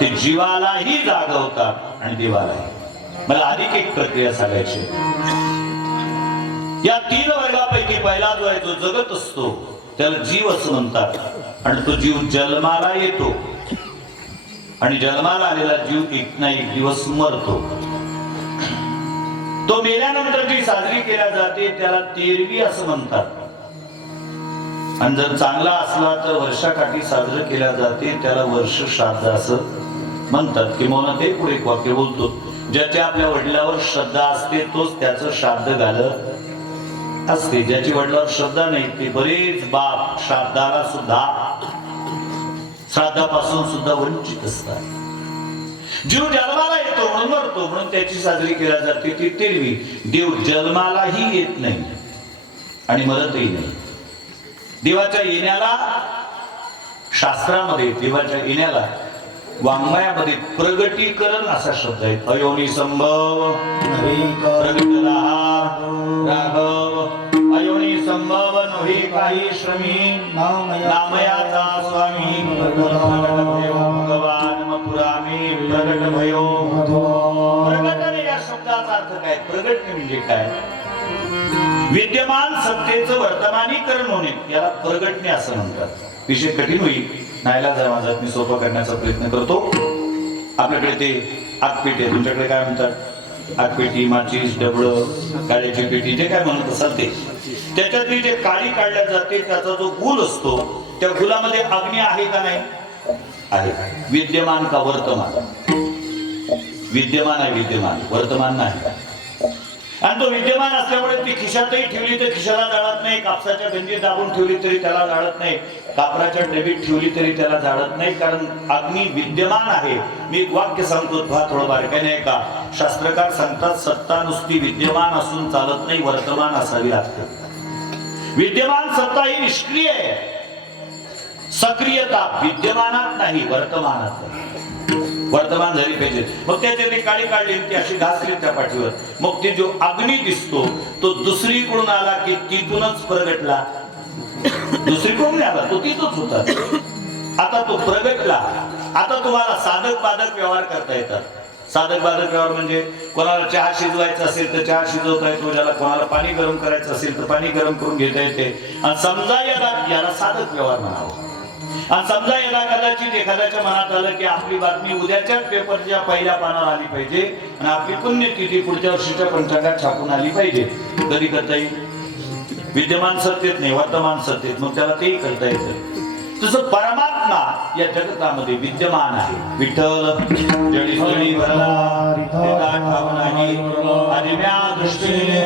ते जीवालाही जागवतात आणि देवालाही। मला अधिक एक प्रक्रिया सांगायची। या तीन वर्गापैकी पहिला जो आहे तो जगत असतो त्याला जीव असं म्हणतात आणि तो जीव जन्माला येतो आणि जन्माला आलेला जीव एक ना एक दिवस मरतो। तो मेल्यानंतर जी साजरी केल्या जाते त्याला तेरवी असं म्हणतात आणि जर चांगला असला तर वर्षाकाठी साजरं केल्या जाते त्याला वर्ष श्राद्ध असं म्हणतात। किंवा ते पुढे एक वाक्य बोलतो, ज्याच्या आपल्या वडिलांवर श्रद्धा असते तोच त्याचं श्राद्ध घालत असते। ज्याची वडिलांवर श्रद्धा नाही ते बरेच बाप श्राद्धाला सुद्धा श्राद्धापासून सुद्धा वंचित असतात। जीव जन्माला येतो म्हणून मरतो म्हणून त्याची साजरी केल्या जाते ती तेरवी। देव जन्मालाही येत नाही आणि मरतही नाही। देवाच्या येण्याला शास्त्रामध्ये देवाच्या येण्याला वाङ्मयामध्ये प्रगटीकरण असा शब्द आहे। अयोनी संभव प्रगटला राघव, अयोनी संभव नव्हे काही श्रमी नामयाचा स्वामी भगवान मथुरामी प्रगट भयो। प्रगटणे या शब्दाचा अर्थ काय? प्रगटणे म्हणजे काय? विद्यमान सत्तेचं वर्तमानीकरण होणे याला प्रगटणे असं म्हणतात। विषय कठीण होईल, नाहीलाज माझा मी सोपं करण्याचा प्रयत्न करतो। आपल्याकडे ते आगपेटी आहे, तुमच्याकडे काय म्हणतात? आगपेटी, माचीस, डबडं, काळ्याची पेटी जे काय म्हणत असाल ते, त्याच्यातली जे काळी काढल्या जाते त्याचा जो गुल असतो त्या गुलामध्ये अग्नी आहे का नाही? आहे। विद्यमान का वर्तमान? विद्यमान आहे, विद्यमान, वर्तमान नाही। आणि तो विद्यमान असल्यामुळे ती खिशातही ठेवली तर खिशाला जाळत नाही, कापसाच्या गंजीत दाबून ठेवली तरी त्याला जाळत नाही, कापराच्या डबीत ठेवली तरी त्याला जाळत नाही, कारण अग्नी विद्यमान आहे। मी एक वाक्य सांगतो, थोडं बारकाईने का शास्त्रकार सांगतात, सत्ता नुसती विद्यमान असून चालत नाही, वर्तमान असावी लागते। विद्यमान सत्ता ही निष्क्रिय आहे, सक्रियता विद्यमानात नाही वर्तमानात नाही। वर्तमान झाली पाहिजे। मग त्याच्याने काळी काढली की अशी घासली त्या पाठीवर, मग ते जो अग्नी दिसतो तो दुसरीकडून आला की तिथूनच प्रगटला, दुसरीकडून आला तो तिथूनच होता, आता तो प्रगटला। आता तुम्हाला साधक बाधक व्यवहार करता येतात। साधक बाधक व्यवहार म्हणजे कोणाला चहा शिजवायचा असेल तर चहा शिजवता येतो, ज्याला कोणाला पाणी गरम करायचं असेल तर पाणी गरम करून घेता येते। आणि समजा याला साधक व्यवहार म्हणावं। आणि समजा याला कदाचित एखाद्याच्या मनात आलं की आपली बातमी उद्याच्या पेपरच्या पहिल्या पानावर आली पाहिजे आणि आपली पुण्यतिथी पुढच्या वर्षीच्या पंचांगात छापून आली पाहिजे, कधी करता येईल? विद्यमान सत्तेत नाही, वर्तमान सत्तेत, मग त्याला तेही करता येतं। तसं परमात्मा या जगतामध्ये विद्यमान आहे। विठ्ठल जडी भरला आदिम्या दृष्टीने